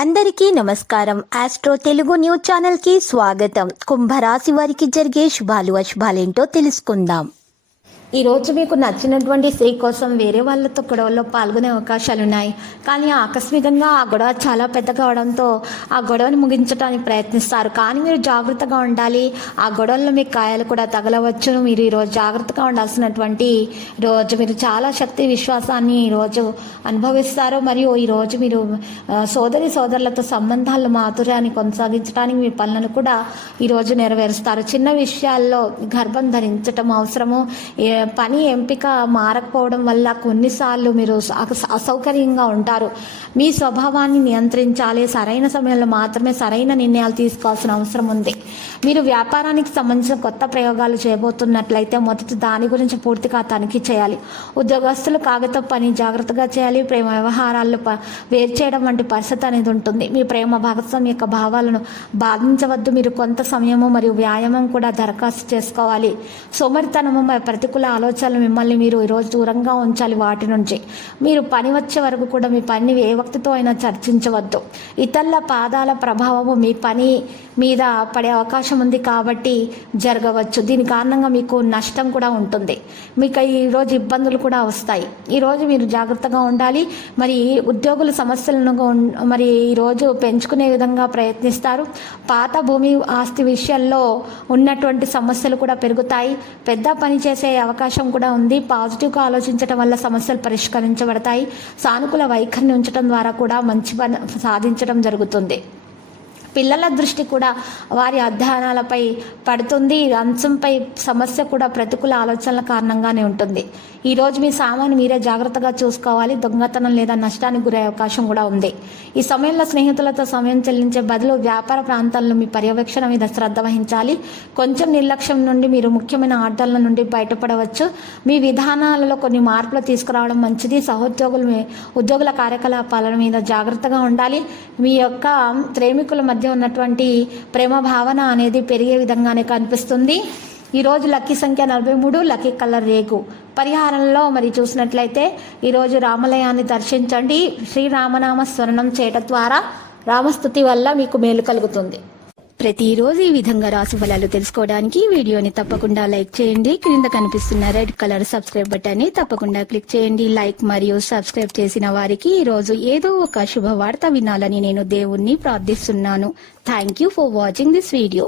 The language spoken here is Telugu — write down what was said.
అందరికీ నమస్కారం. ఆస్ట్రో తెలుగు న్యూస్ ఛానల్ కి స్వాగతం. కుంభరాశి వారికి జరిగే శుభాలు అశుభాలేంటో తెలుసుకుందాం. ఈ రోజు మీకు నచ్చినటువంటి స్త్రీ కోసం వేరే వాళ్ళతో గొడవల్లో పాల్గొనే అవకాశాలు ఉన్నాయి. కానీ ఆకస్మికంగా ఆ గొడవ చాలా పెద్దగా అవడంతో ఆ గొడవను ముగించడానికి ప్రయత్నిస్తారు. కానీ మీరు జాగ్రత్తగా ఉండాలి. ఆ గొడవల్లో మీకు గాయాలు కూడా తగలవచ్చు. మీరు ఈరోజు జాగ్రత్తగా ఉండాల్సినటువంటి రోజు. మీరు చాలా శక్తి విశ్వాసాన్ని ఈరోజు అనుభవిస్తారు. మరియు ఈరోజు మీరు సోదరులతో సంబంధాల మాధుర్యాన్ని కొనసాగించడానికి మీ పనులను కూడా ఈరోజు నెరవేరుస్తారు. చిన్న విషయాల్లో గర్భం ధరించటం అవసరము. పని ఎంపిక మారకపోవడం వల్ల కొన్నిసార్లు మీరు అసౌకర్యంగా ఉంటారు. మీ స్వభావాన్ని నియంత్రించాలి. సరైన సమయంలో మాత్రమే సరైన నిర్ణయాలు తీసుకోవాల్సిన అవసరం ఉంది. మీరు వ్యాపారానికి సంబంధించిన కొత్త ప్రయోగాలు చేయబోతున్నట్లయితే మొదటి దాని గురించి పూర్తిగా తనిఖీ చేయాలి. ఉద్యోగస్తులు కాగితం పని జాగ్రత్తగా చేయాలి. ప్రేమ వ్యవహారాల్లో వేరు చేయడం వంటి పరిస్థితి అనేది ఉంటుంది. మీ ప్రేమ భాగస్వామి యొక్క భావాలను బాధించవద్దు. మీరు కొంత సమయము మరియు వ్యాయామం కూడా దరఖాస్తు చేసుకోవాలి. సోమరితనము మరియు ప్రతికూల ఆలోచనలు మిమ్మల్ని మీరు ఈరోజు దూరంగా ఉంచాలి. వాటి నుంచి మీరు పని వచ్చే వరకు కూడా మీ పనిని ఏ వ్యక్తితో అయినా చర్చించవద్దు. ఇతరుల పాదాల ప్రభావము మీ పని మీద పడే అవకాశం ఉంది కాబట్టి జరగవచ్చు. దీని కారణంగా మీకు నష్టం కూడా ఉంటుంది. మీకు ఈరోజు ఇబ్బందులు కూడా వస్తాయి. ఈరోజు మీరు జాగ్రత్తగా ఉండాలి. మరి ఉద్యోగుల సమస్యలను మరి ఈరోజు పెంచుకునే విధంగా ప్రయత్నిస్తారు. పాత భూమి ఆస్తి విషయాల్లో ఉన్నటువంటి సమస్యలు కూడా పెరుగుతాయి. పెద్ద పని చేసే అవకాశం కూడా ఉంది. పాజిటివ్గా ఆలోచించడం వల్ల సమస్యలు పరిష్కరించబడతాయి. సానుకూల వైఖరిని ఉంచడం ద్వారా కూడా మంచి పని సాధించడం జరుగుతుంది. పిల్లల దృష్టి కూడా వారి అధ్యయనాలపై పడుతుంది. అంశంపై సమస్య కూడా ప్రతికూల ఆలోచనల కారణంగానే ఉంటుంది. ఈరోజు మీ సామాను మీరే జాగ్రత్తగా చూసుకోవాలి. దొంగతనం లేదా నష్టానికి గురే అవకాశం కూడా ఉంది. ఈ సమయంలో స్నేహితులతో సమయం చెల్లించే బదులు వ్యాపార ప్రాంతాల్లో మీ పర్యవేక్షణ మీద శ్రద్ధ వహించాలి. కొంచెం నిర్లక్ష్యం నుండి మీరు ముఖ్యమైన ఆర్డర్ల నుండి బయటపడవచ్చు. మీ విధానాలలో కొన్ని మార్పులు తీసుకురావడం మంచిది. ఉద్యోగుల కార్యకలాపాల మీద జాగ్రత్తగా ఉండాలి. మీ యొక్క ప్రేమికుల మధ్య ఉన్నటువంటి ప్రేమ భావన అనేది పెరిగే విధంగానే కనిపిస్తుంది. ఈరోజు లక్కీ సంఖ్య 43, లక్కీ కలర్ రేగు. పరిహారంలో మరి చూసినట్లయితే ఈరోజు రామాలయాన్ని దర్శించండి. శ్రీరామనామ స్మరణం చేయడం ద్వారా రామస్తుతి వల్ల మీకు మేలు కలుగుతుంది. ప్రతిరోజు ఈ విధంగా రాశి ఫలాలు తెలుసుకోవడానికి వీడియోని తప్పకుండా లైక్ చేయండి. క్రింద కనిపిస్తున్న రెడ్ కలర్ సబ్స్క్రైబ్ బటన్ ని తప్పకుండా క్లిక్ చేయండి. లైక్ మరియు సబ్స్క్రైబ్ చేసిన వారికి ఈ రోజు ఏదో ఒక శుభవార్త వినాలని నేను దేవుణ్ణి ప్రార్థిస్తున్నాను. Thank you for watching this video.